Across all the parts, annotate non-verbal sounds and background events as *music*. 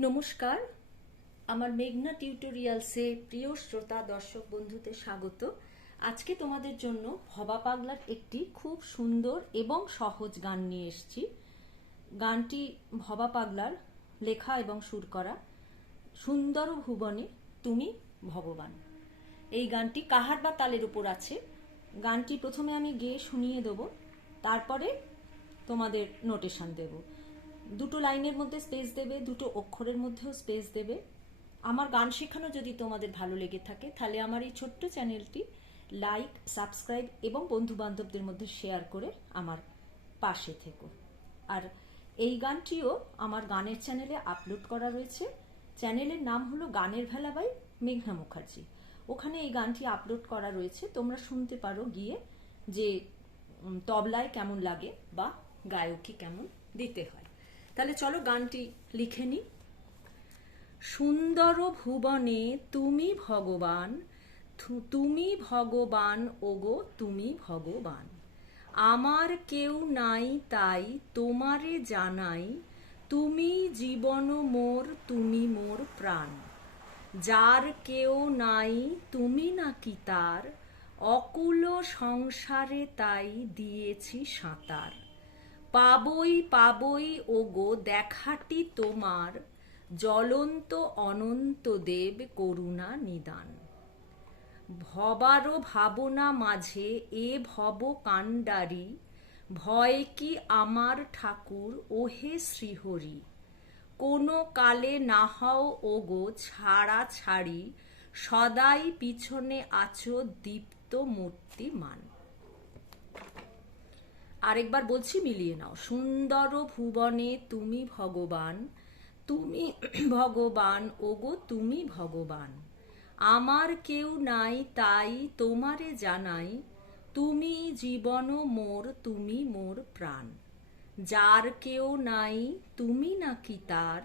নমস্কার। আমার মেঘনা টিউটোরিয়ালসে প্রিয় শ্রোতা, দর্শক, বন্ধুদের স্বাগত। আজকে তোমাদের জন্য ভবা পাগলার একটি খুব সুন্দর এবং সহজ গান নিয়ে এসেছি। গানটি ভবা পাগলার লেখা এবং সুর করা, সুন্দর ভুবনে তুমি ভগবান। এই গানটি কাহার বা তালের উপর আছে? গানটি প্রথমে আমি গেয়ে শুনিয়ে দেবো, তারপরে তোমাদের নোটেশন দেব। দুটো লাইনের মধ্যে স্পেস দেবে, দুটো অক্ষরের মধ্যেও স্পেস দেবে। আমার গান শেখানো যদি তোমাদের ভালো লেগে থাকে, তাহলে আমার এই ছোট্ট চ্যানেলটি লাইক সাবস্ক্রাইব এবং বন্ধু বান্ধবদের মধ্যে শেয়ার করে আমার পাশে থেকো। আর এই গানটিও আমার গানের চ্যানেলে আপলোড করা রয়েছে। চ্যানেলের নাম হলো গানের ভেলা বাই মেঘনা মুখার্জি। ওখানে এই গানটি আপলোড করা রয়েছে। তোমরা শুনতে পারো গিয়ে যে তবলায় কেমন লাগে বা গায়কী কেমন দিতে হয়। তাহলে চলো গানটি লিখে নি সুন্দর ভুবনে তুমি ভগবান তুমি ভগবান, ওগো, তুমি ভগবান। আমার কেউ নাই তাই তোমারে জানাই, তুমি জীবন মোর, তুমি মোর প্রাণ। যার কেউ নাই তুমি নাকি তার, অকুল সংসারে তাই দিয়েছি সাঁতার। পাবই পাবই, ওগো, দেখাটি তোমার, জ্বলন্ত অনন্ত দেব করুণা নিদান। ভবারও ভাবনা মাঝে এ ভব কাণ্ডারি, ভয় কি আমার ঠাকুর, ওহে শ্রীহরি? কোনো কালে না হও, ওগো, ছাড়া ছাড়ি, সদাই পিছনে আছো দীপ্ত মূর্তিমান। আরেকবার বলছি মিলিয়ে নাও। সুন্দর ভুবনে তুমি ভগবান তুমি *clears throat* ভগবান, ওগো তুমি ভগবান। আমার কেউ নাই তাই তোমারে জানাই, তুমি জীবন মোর, তুমি মোর প্রাণ। যার কেউ নাই তুমি নাকি তার,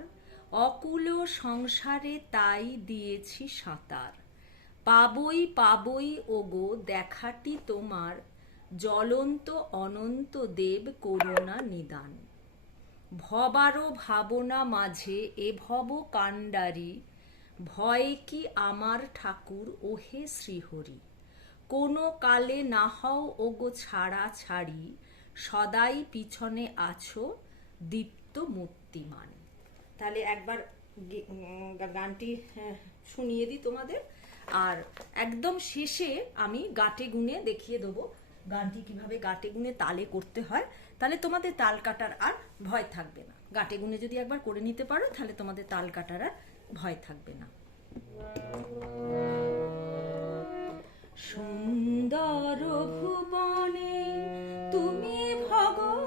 অকুল সংসারে তাই দিয়েছি সাঁতার। পাবই পাবই, ওগো, দেখাটি তোমার জ্বলন্ত অনন্ত দেব করুণা নিদান। ভবারও ভাবনা মাঝে এ ভব কাণ্ডারি ভয় কি আমার ঠাকুর ওহে শ্রীহরি? কোনো কালে না হও ওগো ছাড়া ছাড়ি সদাই পিছনে আছো দীপ্ত মূর্তিমান। তাহলে একবার গানটি হ্যাঁ, শুনিয়ে দিই তোমাদের। আর একদম শেষে আমি গাটে গুনে দেখিয়ে দেবো গানটি কীভাবে গাঁটে গুনে তালে করতে হয়, তাহলে তোমাদের তাল কাটার আর ভয় থাকবে না। গাঁটে গুনে যদি একবার করে নিতে পারো, তাহলে তোমাদের তাল কাটার আর ভয় থাকবে না। সুন্দর ভুবনে তুমি ভগবান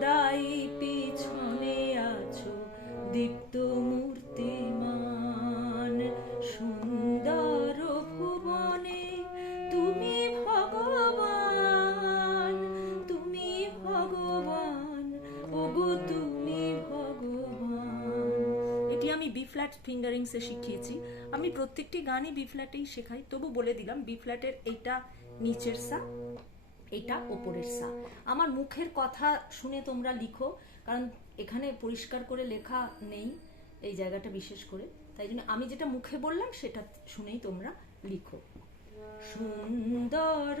সদাই পিছনে আছো দীপ্ত মূর্তিমান। সুন্দর ভুবনে তুমি ভগবান তুমি ভগবান, ওগো তুমি ভগবান। এটি আমি বি ফ্ল্যাট ফিঙ্গারিংসে শিখিয়েছি। আমি প্রত্যেকটি গানই বি ফ্ল্যাটেই শেখাই, তবু বলে দিলাম বি ফ্ল্যাটের এইটা নিচের সা এটা ওপরের সা। আমার মুখের কথা শুনে তোমরা লিখো, কারণ এখানে পরিষ্কার করে লেখা নেই এই জায়গাটা বিশেষ করে। তাই জন্য আমি যেটা মুখে বললাম সেটা শুনেই তোমরা লিখো। সুন্দর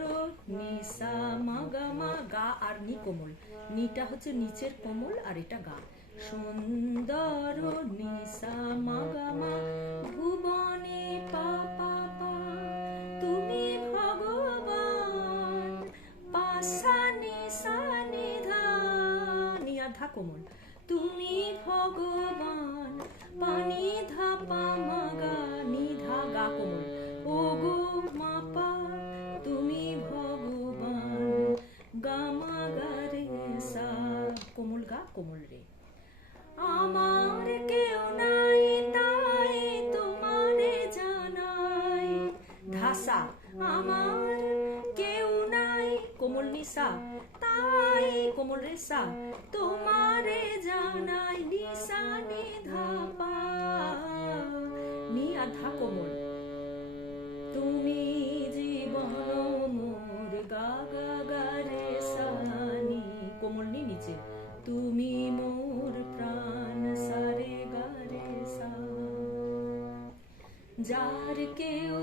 নিসা মাগামা গা আর নি কোমল। নিটা হচ্ছে নিচের কোমল আর এটা গা। সুন্দর নিসা মাগামা ভুবনে পা কোমল। তুমি ভগবান, পানি ধা পা মাগা নি ধা গা কোমল। ও গো মা পা তুমি ভগবান, গা রে সা। কোমল গা, কোমল রে। আমার কেউ নাই তাই তোমারে জানাই। ধাসা, আমার কেউ নাই, কোমল নিসা। তাই কোমল রেসা তোমারে জানাই নিসা নিধা নি আধা কোমল। তুমি জীবন মোর গা গা গা রে সানি। কোমল নি নিচে। তুমি মোর প্রাণ সারে গা রে সা। যার কেউ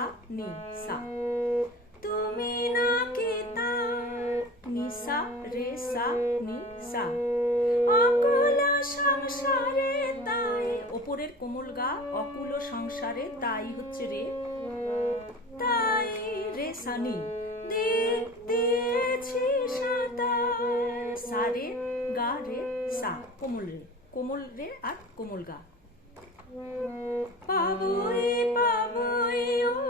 সা নি সা তুমি না কি তার নিসা রে সা নি সা অকুল সংসারে তাই ওপরের কোমল গা অকুল সংসারে তাই হচ্ছে রে। তাই রে সানি দিক দিয়েছি সাঁতার। সারে গা রে সা। কোমল রে। কোমল রে আর কোমল গা। পাবই পাবই ওগো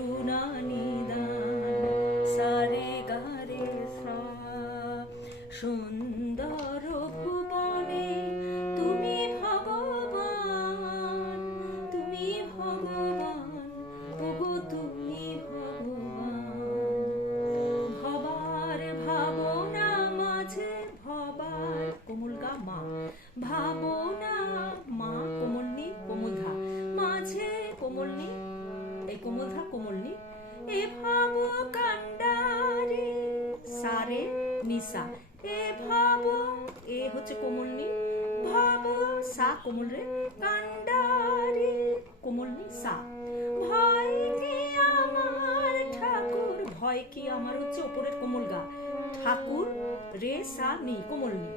তুমি ভগবান তুমি ভগবান ওগো তুমি ভগবান। ভবার ভাবনা মাঝে ভবার কোমল গা মা, ভাবনা মা কোমল নি কোমল মাঝে কোমল নি, এই কোমল ধা কোমল নি। এ ভাব কান্ডারে সারে নিসা এ ভাব এ হচ্ছে কোমল নি। ভাব সা কোমল রে, কান্ডারি কোমল সা ভয় কি আমার ঠাকুর, ভয় কি আমার হচ্ছে ওপরের কোমল গা? ঠাকুর রে, সা নি কোমল নি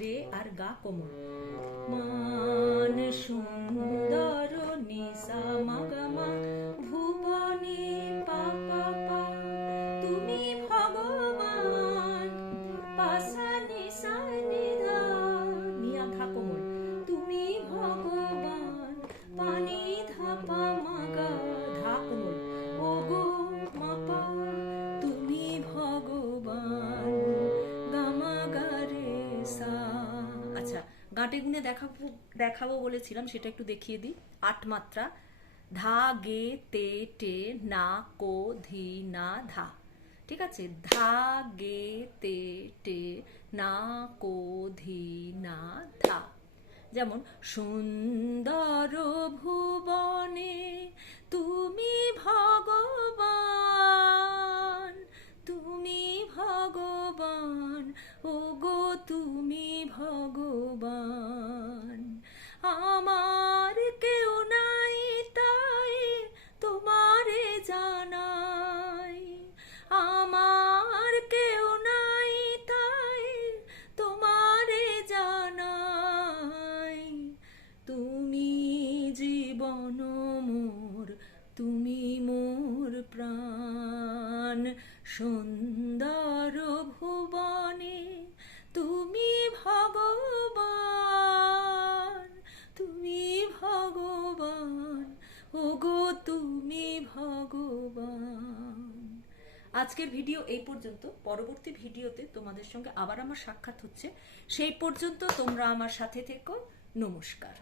রে আর গা কোমল। মান সুন্দর গাঁটে গুনে দেখাবো দেখাবো বলেছিলাম, সেটা একটু দেখিয়ে দিই। আট মাত্রা। ধা, গে, তে, টে, না, কো, ধি, না, ধা। ঠিক আছে? ধা, গে, তে, টে, না, কো, ধি, না, ধা। যেমন, সুন্দর ভুবনে তুমি ভগবান ওগো তুমি ভগবান, আমার কেউ নাই তাই তোমারে জানাই। আমার কেউ নাই তাই তোমারে জানাই। তুমি জীবন মোর, তুমি মোর প্রাণ, সুন্দর আজকের ভিডিও এই পর্যন্ত। পরবর্তী ভিডিওতে তোমাদের সঙ্গে আবার আমার সাক্ষাৎ হচ্ছে। সেই পর্যন্ত তোমরা আমার সাথে থেকো। নমস্কার।